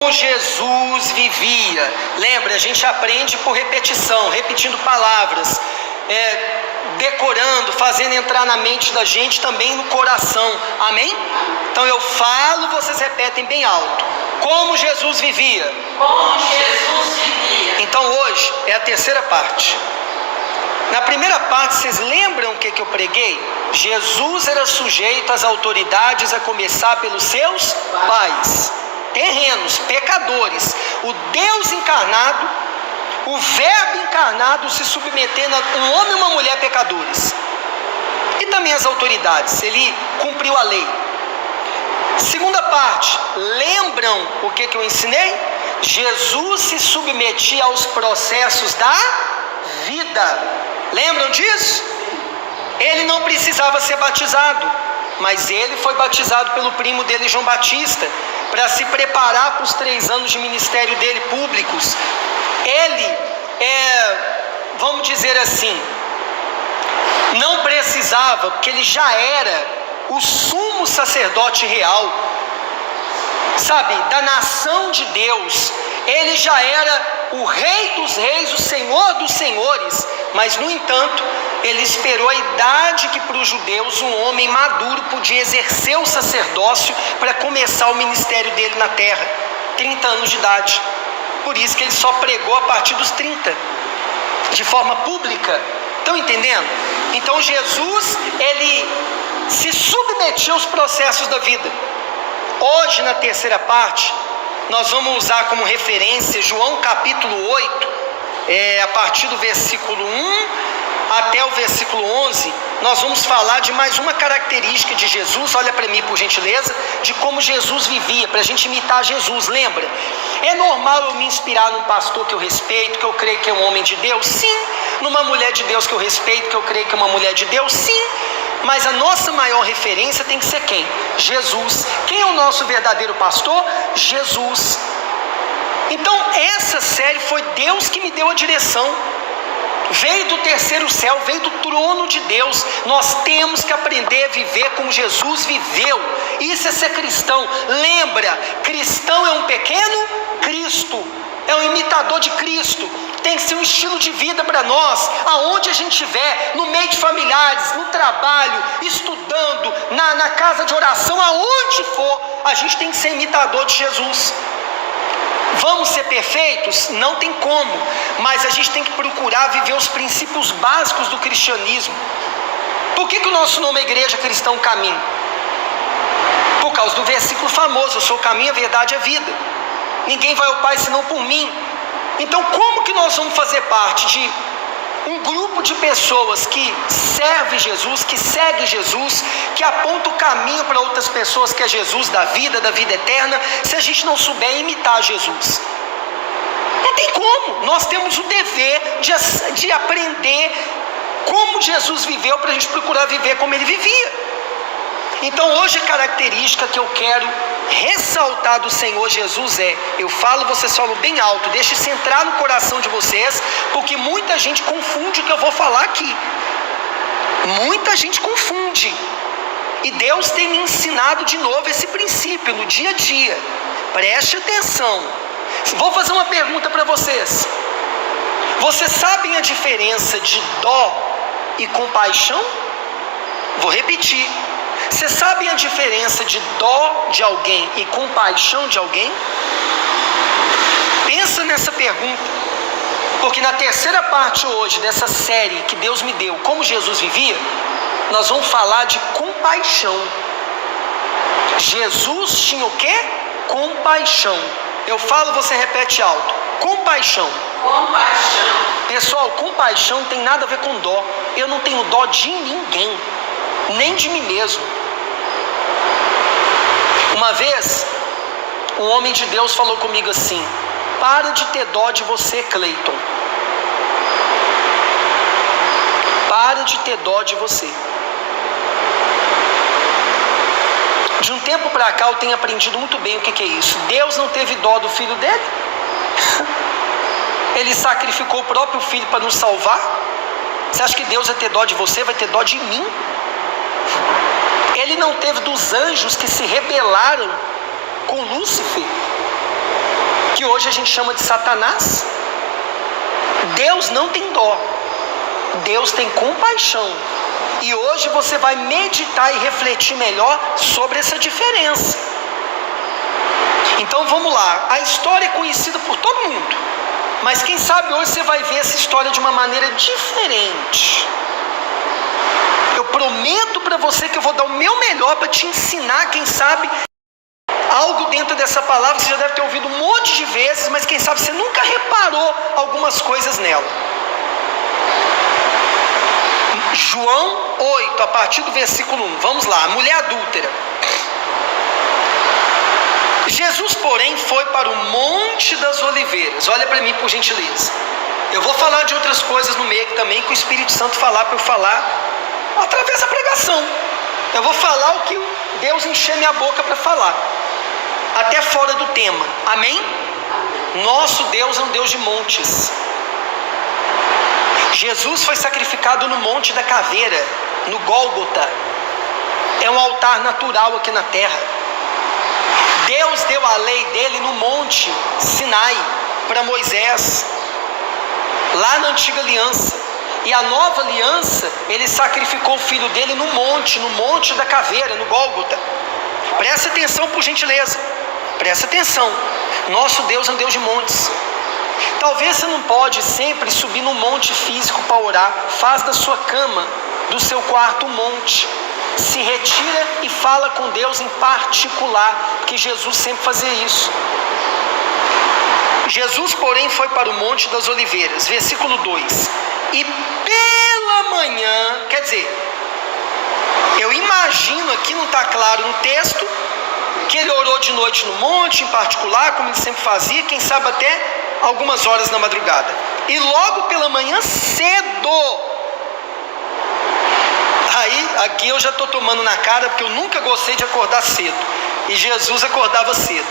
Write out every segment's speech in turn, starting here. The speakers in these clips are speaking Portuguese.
Jesus vivia. Lembra, a gente aprende por repetição, repetindo palavras, decorando, fazendo entrar na mente da gente, também no coração, amém? Então eu falo, vocês repetem bem alto. Como Jesus vivia. Como Jesus vivia. Então hoje é a terceira parte. Na primeira parte, vocês lembram o que eu preguei? Jesus era sujeito às autoridades, a começar pelos seus pais terrenos, pecadores. O Deus encarnado, o Verbo encarnado se submetendo a um homem e uma mulher pecadores. E também as autoridades, ele cumpriu a lei. Segunda parte, lembram o que eu ensinei? Jesus se submetia aos processos da vida. Lembram disso? Ele não precisava ser batizado, mas ele foi batizado pelo primo dele, João Batista, para se preparar para os 3 anos de ministério dele públicos. Ele vamos dizer assim, não precisava, porque ele já era o sumo sacerdote real, sabe, da nação de Deus. Ele já era o Rei dos Reis, o Senhor dos Senhores, mas no entanto, ele esperou a idade que para os judeus um homem maduro podia exercer o sacerdócio para começar o ministério dele na terra, 30 anos de idade. Por isso que ele só pregou a partir dos 30, de forma pública. Estão entendendo? Então Jesus, ele se submetia aos processos da vida. Hoje, na terceira parte, nós vamos usar como referência João capítulo 8, a partir do versículo 1 até o versículo 11, nós vamos falar de mais uma característica de Jesus. Olha para mim, por gentileza, de como Jesus vivia, para a gente imitar Jesus. Lembra? É normal eu me inspirar num pastor que eu respeito, que eu creio que é um homem de Deus? Sim. Numa mulher de Deus que eu respeito, que eu creio que é uma mulher de Deus? Sim. Mas a nossa maior referência tem que ser quem? Jesus. Quem é o nosso verdadeiro pastor? Jesus. Então essa série foi Deus que me deu a direção. Veio do terceiro céu, veio do trono de Deus. Nós temos que aprender a viver como Jesus viveu. Isso é ser cristão. Lembra, cristão é um pequeno Cristo, é um imitador de Cristo. Tem que ser um estilo de vida para nós, aonde a gente estiver, no meio de familiares, no trabalho, estudando, na casa de oração, aonde for, a gente tem que ser imitador de Jesus. Vamos ser perfeitos? Não tem como, mas a gente tem que procurar viver os princípios básicos do cristianismo. Por que o nosso nome é Igreja Cristão Caminho? Por causa do versículo famoso: eu sou o caminho, a verdade e a vida. Ninguém vai ao Pai senão por mim. Então como que nós vamos fazer parte de um grupo de pessoas que serve Jesus, que segue Jesus, que aponta o caminho para outras pessoas, que é Jesus da vida eterna, se a gente não souber imitar Jesus? Não tem como. Nós temos o dever de aprender como Jesus viveu, para a gente procurar viver como ele vivia. Então hoje a característica que eu quero ressaltar do Senhor Jesus eu falo, vocês falam bem alto, deixe isso entrar no coração de vocês, porque muita gente confunde o que eu vou falar aqui. Muita gente confunde. E Deus tem me ensinado de novo esse princípio no dia a dia. Preste atenção. Vou fazer uma pergunta para vocês. Vocês sabem a diferença de dó e compaixão? Vou repetir. Vocês sabem a diferença de dó de alguém e compaixão de alguém? Pensa nessa pergunta, porque na terceira parte hoje dessa série que Deus me deu, como Jesus vivia, nós vamos falar de compaixão. Jesus tinha o quê? Compaixão. Eu falo, você repete alto. Compaixão. Compaixão. Pessoal, compaixão não tem nada a ver com dó. Eu não tenho dó de ninguém, nem de mim mesmo. Uma vez, um homem de Deus falou comigo assim: para de ter dó de você, Cleiton. Para de ter dó de você. De um tempo para cá eu tenho aprendido muito bem o que é isso. Deus não teve dó do filho dele. Ele sacrificou o próprio filho para nos salvar. Você acha que Deus vai ter dó de você? Vai ter dó de mim. Ele não teve dos anjos que se rebelaram com Lúcifer. que hoje a gente chama de Satanás. Deus não tem dó, Deus tem compaixão. E hoje você vai meditar e refletir melhor sobre essa diferença. Então vamos lá, a história é conhecida por todo mundo, mas quem sabe hoje você vai ver essa história de uma maneira diferente. Eu prometo para você que eu vou dar o meu melhor para te ensinar, quem sabe, algo dentro dessa palavra. Você já deve ter ouvido um monte de vezes, mas quem sabe você nunca reparou algumas coisas nela. João 8, a partir do versículo 1, vamos lá, a mulher adúltera. Jesus, porém, foi para o Monte das Oliveiras. Olha para mim, por gentileza. Eu vou falar de outras coisas no meio também, que o Espírito Santo falar para eu falar através da pregação. Eu vou falar o que Deus encher minha boca para falar, até fora do tema. Amém? Nosso Deus é um Deus de montes. Jesus foi sacrificado no Monte da Caveira, no Gólgota. É um altar natural aqui na terra. Deus deu a lei dele no Monte Sinai para Moisés, lá na antiga aliança. E a nova aliança, ele sacrificou o filho dele no Monte da Caveira, no Gólgota. Presta atenção, por gentileza, presta atenção. Nosso Deus é um Deus de montes. Talvez você não pode sempre subir no monte físico para orar. Faz da sua cama, do seu quarto, um monte. Se retira e fala com Deus em particular, porque Jesus sempre fazia isso. Jesus, porém, foi para o Monte das Oliveiras, versículo 2. E pela manhã, quer dizer, eu imagino aqui, não está claro no texto, que ele orou de noite no monte, em particular, como ele sempre fazia, quem sabe até algumas horas na madrugada. E logo pela manhã cedo. Aí, aqui eu já estou tomando na cara, porque eu nunca gostei de acordar cedo. E Jesus acordava cedo.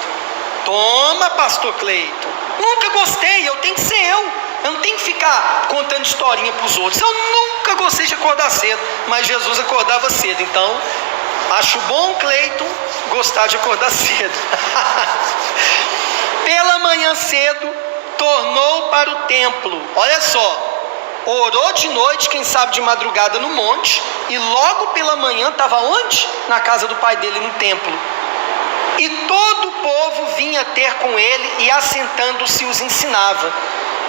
Toma, pastor Cleiton. Nunca gostei, eu tenho que ser eu. Eu não tenho que ficar contando historinha para os outros. Eu nunca gostei de acordar cedo, mas Jesus acordava cedo. Então, acho bom, Cleiton, gostar de acordar cedo. Pela manhã cedo, tornou para o templo. Olha só. Orou de noite, quem sabe de madrugada no monte, e logo pela manhã estava onde? Na casa do pai dele, no templo. E todo o povo vinha ter com ele e assentando-se os ensinava.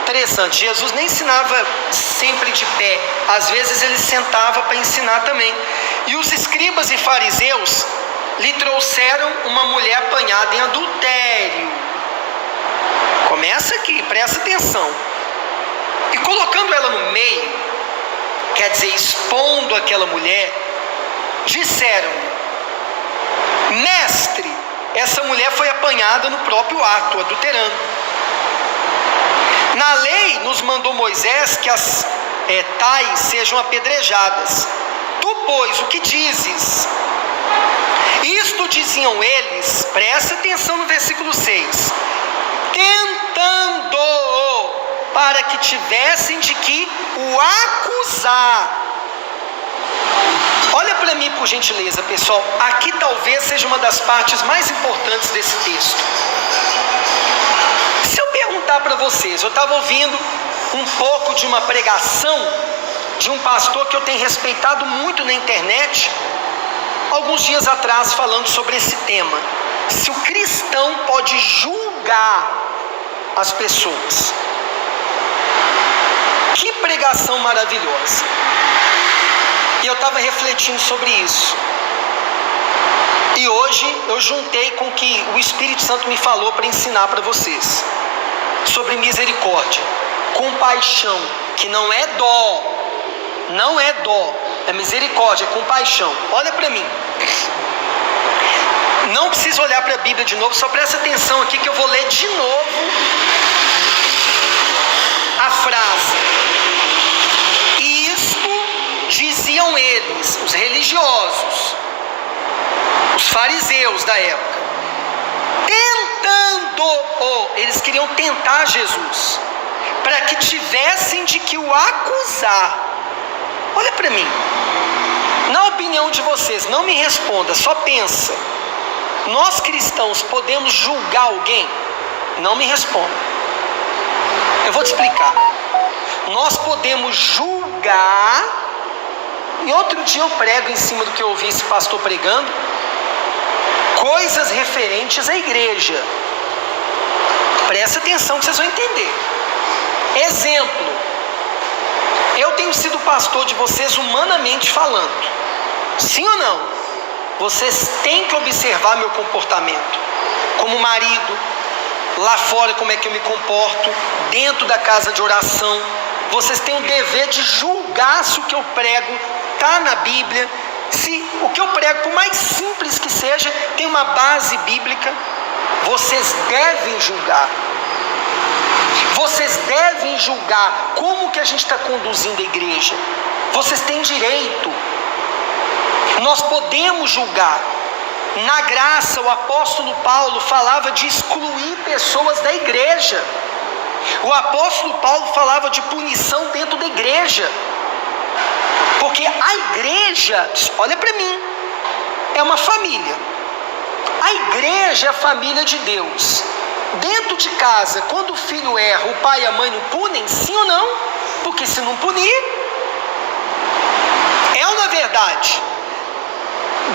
Interessante, Jesus nem ensinava sempre de pé, às vezes ele sentava para ensinar também. E os escribas e fariseus lhe trouxeram uma mulher apanhada em adultério. Começa aqui, presta atenção. E colocando ela no meio, quer dizer, expondo aquela mulher, disseram-lhe: Mestre, essa mulher foi apanhada no próprio ato, adulterando. Na lei nos mandou Moisés que as tais sejam apedrejadas. Tu, pois, o que dizes? Isto diziam eles, presta atenção no versículo 6, tentando para que tivessem de que o acusar. Olha para mim, por gentileza, pessoal. Aqui talvez seja uma das partes mais importantes desse texto. Se eu perguntar para vocês, eu estava ouvindo um pouco de uma pregação de um pastor que eu tenho respeitado muito na internet, alguns dias atrás, falando sobre esse tema. Se o cristão pode julgar as pessoas. Que pregação maravilhosa. E eu estava refletindo sobre isso. E hoje eu juntei com o que o Espírito Santo me falou para ensinar para vocês. Sobre misericórdia, compaixão, que não é dó. Não é dó, é misericórdia, é compaixão. Olha para mim. Não precisa olhar para a Bíblia de novo, só presta atenção aqui que eu vou ler de novo a frase. Diziam eles, os religiosos, os fariseus da época, eles queriam tentar Jesus, para que tivessem de que o acusar. Olha para mim, na opinião de vocês, não me responda, só pensa, nós cristãos podemos julgar alguém? Não me responda. Eu vou te explicar. Nós podemos julgar, e outro dia eu prego em cima do que eu ouvi esse pastor pregando, coisas referentes à igreja. Presta atenção que vocês vão entender. Exemplo, eu tenho sido pastor de vocês humanamente falando. Sim ou não? Vocês têm que observar meu comportamento. Como marido, lá fora como é que eu me comporto, dentro da casa de oração. Vocês têm o dever de julgar se o que eu prego está na Bíblia, se o que eu prego, por mais simples que seja, tem uma base bíblica. Vocês devem julgar. Vocês devem julgar como que a gente está conduzindo a igreja. Vocês têm direito. Nós podemos julgar. Na graça, o apóstolo Paulo falava de excluir pessoas da igreja. O apóstolo Paulo falava de punição dentro da igreja. Porque a igreja, olha para mim, é uma família. A igreja é a família de Deus. Dentro de casa, quando o filho erra, o pai e a mãe não punem, sim ou não? Porque se não punir, é uma verdade.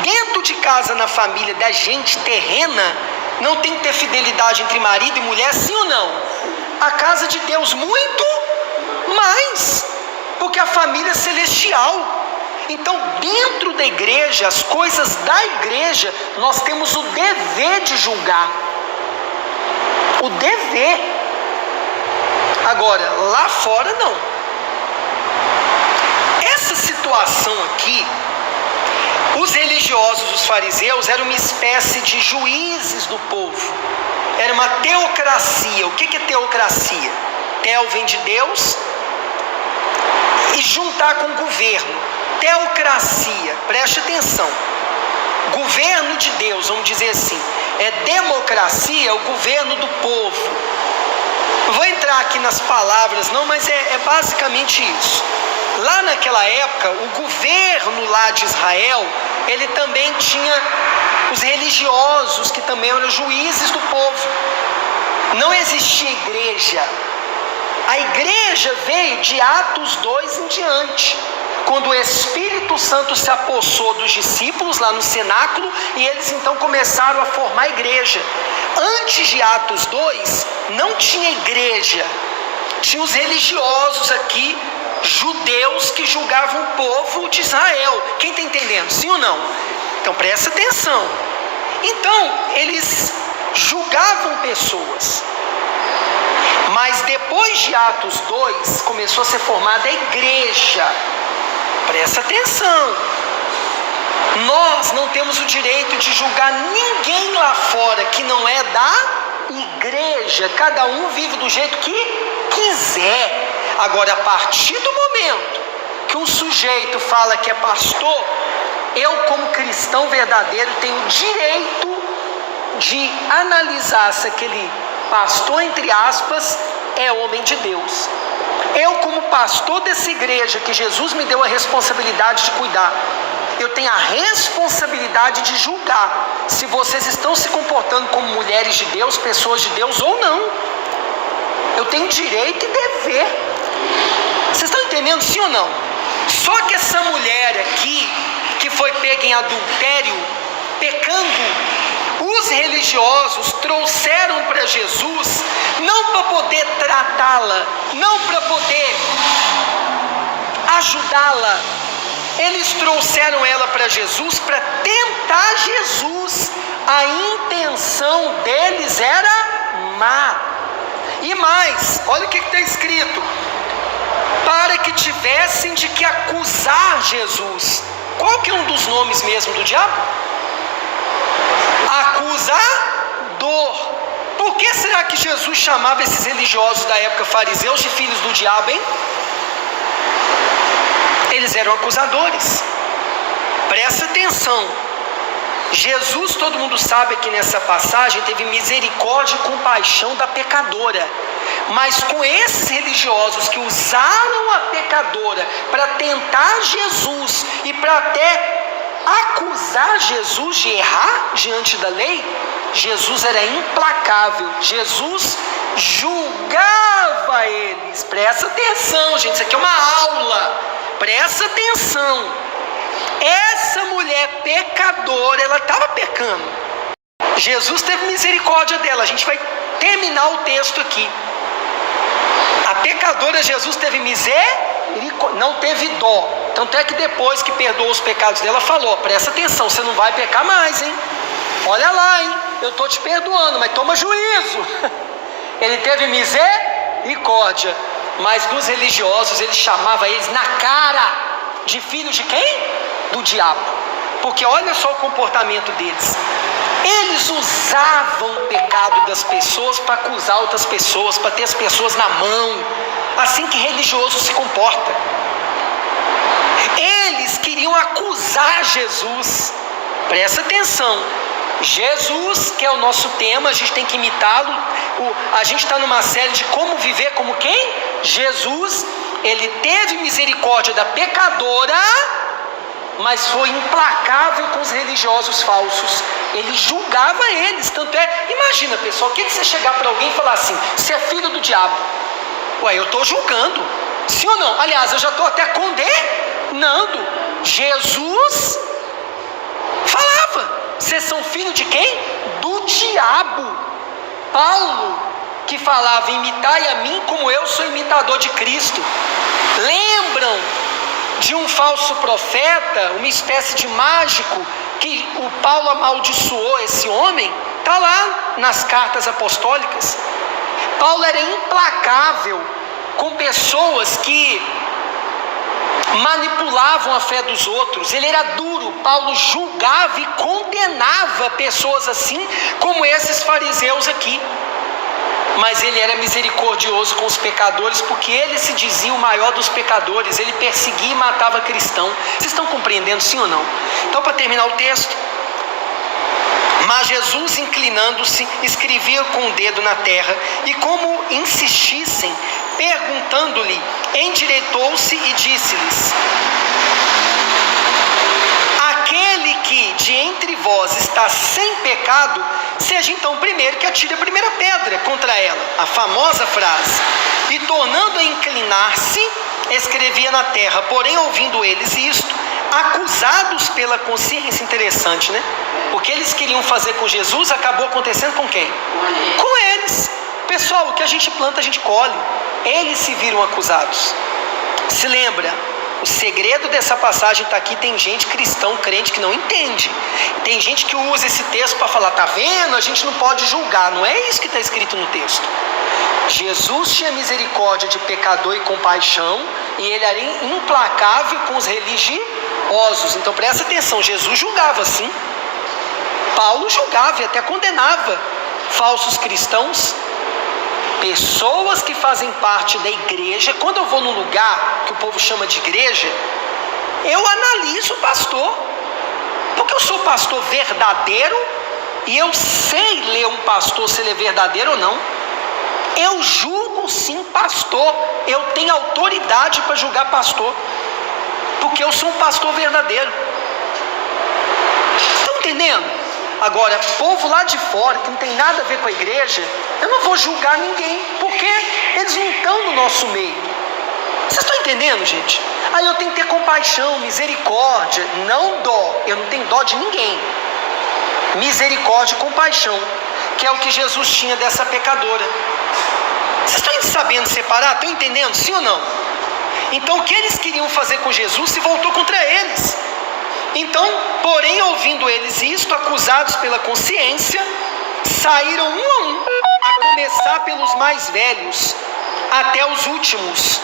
Dentro de casa, na família da gente terrena, não tem que ter fidelidade entre marido e mulher, sim ou não? A casa de Deus, muito mais, porque a família é celestial. Então, dentro da igreja, as coisas da igreja, nós temos o dever de julgar. O dever. Agora, lá fora não. Essa situação aqui, os religiosos, os fariseus, eram uma espécie de juízes do povo. Era uma teocracia. O que é teocracia? Teo vem de Deus e juntar com governo. Teocracia, preste atenção. Governo de Deus, vamos dizer assim. É democracia, é o governo do povo. Não vou entrar aqui nas palavras não, mas é basicamente isso. Lá naquela época, o governo lá de Israel, ele também tinha os religiosos, que também eram juízes do povo. Não existia igreja. A igreja veio de Atos 2 em diante, quando o Espírito Santo se apossou dos discípulos lá no cenáculo, e eles então começaram a formar a igreja. Antes de Atos 2, não tinha igreja. Tinha os religiosos aqui, judeus, que julgavam o povo de Israel. Quem está entendendo? Sim ou não? Então presta atenção. Então, eles julgavam pessoas. Mas depois de Atos 2, começou a ser formada a igreja. Presta atenção. Nós não temos o direito de julgar ninguém lá fora que não é da igreja. Cada um vive do jeito que quiser. Agora, a partir do momento que um sujeito fala que é pastor, eu, como cristão verdadeiro, tenho o direito de analisar se aquele pastor, entre aspas, é homem de Deus. Eu, como pastor dessa igreja que Jesus me deu a responsabilidade de cuidar, eu tenho a responsabilidade de julgar se vocês estão se comportando como mulheres de Deus, pessoas de Deus ou não. Eu tenho direito e dever. Vocês estão entendendo, sim ou não? Só que essa mulher aqui, que foi pega em adultério, pecando, os religiosos trouxeram para Jesus, não para poder tratá-la, não para poder ajudá-la. Eles trouxeram ela para Jesus para tentar Jesus. A intenção deles era má. E mais, olha o que está escrito: para que tivessem de que acusar Jesus. Qual que é um dos nomes mesmo do diabo? Acusador. Por que será que Jesus chamava esses religiosos da época fariseus de filhos do diabo, hein? Eles eram acusadores. Presta atenção. Jesus, todo mundo sabe aqui nessa passagem, teve misericórdia e compaixão da pecadora. Mas com esses religiosos que usaram a pecadora para tentar Jesus e para até acusar Jesus de errar diante da lei, Jesus era implacável. Jesus julgava eles. Presta atenção, gente, isso aqui é uma aula. Presta atenção. Essa mulher pecadora, ela estava pecando. Jesus teve misericórdia dela. A gente vai terminar o texto aqui. A pecadora, Jesus teve misericórdia, não teve dó. Tanto é que depois que perdoou os pecados dela, falou: presta atenção, você não vai pecar mais, hein? Olha lá, hein? Eu estou te perdoando, mas toma juízo. Ele teve misericórdia. Mas dos religiosos, ele chamava eles na cara de filhos de quem? Do diabo. Porque olha só o comportamento deles. Eles usavam o pecado das pessoas para acusar outras pessoas, para ter as pessoas na mão. Assim que religioso se comporta. Eles queriam acusar Jesus. Presta atenção. Jesus, que é o nosso tema, a gente tem que imitá-lo. A gente está numa série de como viver como quem? Jesus. Ele teve misericórdia da pecadora, mas foi implacável com os religiosos falsos. Ele julgava eles. Tanto é, imagina, pessoal, o que você chegar para alguém e falar assim: você é filho do diabo? Ué, eu estou julgando, sim ou não? Aliás, eu já estou até condenando. Jesus falava: vocês são filhos de quem? Do diabo. Paulo, que falava: imitai a mim como eu sou imitador de Cristo. Lembram de um falso profeta, uma espécie de mágico, que o Paulo amaldiçoou esse homem? Está lá nas cartas apostólicas. Paulo era implacável com pessoas que manipulavam a fé dos outros. Ele era duro. Paulo julgava e condenava pessoas assim, como esses fariseus aqui. Mas ele era misericordioso com os pecadores, porque ele se dizia o maior dos pecadores. Ele perseguia e matava cristão. Vocês estão compreendendo, sim ou não? Então, para terminar o texto: mas Jesus, inclinando-se, escrevia com o dedo na terra, e como insistissem, perguntando-lhe, endireitou-se e disse-lhes: aquele que de entre vós está sem pecado, seja então o primeiro que atire a primeira pedra contra ela. A famosa frase. E tornando a inclinar-se, escrevia na terra. Porém, ouvindo eles isto, acusados pela consciência, interessante, né? O que eles queriam fazer com Jesus acabou acontecendo com quem? Com eles. Pessoal, o que a gente planta, a gente colhe. Eles se viram acusados. Se lembra? O segredo dessa passagem está aqui. Tem gente cristão, crente, que não entende. Tem gente que usa esse texto para falar: tá vendo? A gente não pode julgar. Não é isso que está escrito no texto. Jesus tinha misericórdia de pecador e compaixão, e ele era implacável com os religiosos. Então presta atenção, Jesus julgava sim. Paulo julgava e até condenava falsos cristãos. Pessoas que fazem parte da igreja. Quando eu vou num lugar que o povo chama de igreja, eu analiso o pastor, porque eu sou pastor verdadeiro e eu sei ler um pastor se ele é verdadeiro ou não. Eu julgo sim pastor. Eu tenho autoridade para julgar pastor, porque eu sou um pastor verdadeiro. Estão entendendo? Agora, povo lá de fora, que não tem nada a ver com a igreja, eu não vou julgar ninguém, porque eles não estão no nosso meio. Vocês estão entendendo, gente? Aí eu tenho que ter compaixão, misericórdia, não dó. Eu não tenho dó de ninguém. Misericórdia e compaixão, que é o que Jesus tinha dessa pecadora. Vocês estão sabendo separar? Estão entendendo, sim ou não? Então, o que eles queriam fazer com Jesus se voltou contra eles. Então, porém, ouvindo eles isto, acusados pela consciência, saíram um a um, a começar pelos mais velhos, até os últimos.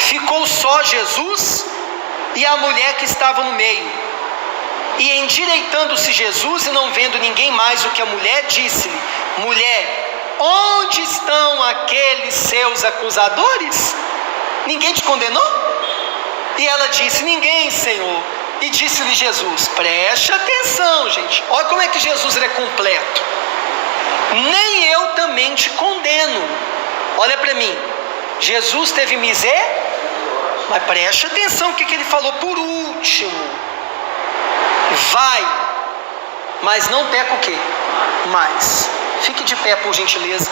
Ficou só Jesus e a mulher que estava no meio. E endireitando-se Jesus, e não vendo ninguém mais do que a mulher, disse-lhe: mulher, onde estão aqueles seus acusadores? Ninguém te condenou? E ela disse: ninguém, Senhor. E disse-lhe Jesus: preste atenção, gente. Olha como é que Jesus é completo. Nem eu também te condeno. Olha para mim. Jesus teve miséria, mas preste atenção o que ele falou por último. Vai mas não peca o quê? Mais. Fique de pé, por gentileza.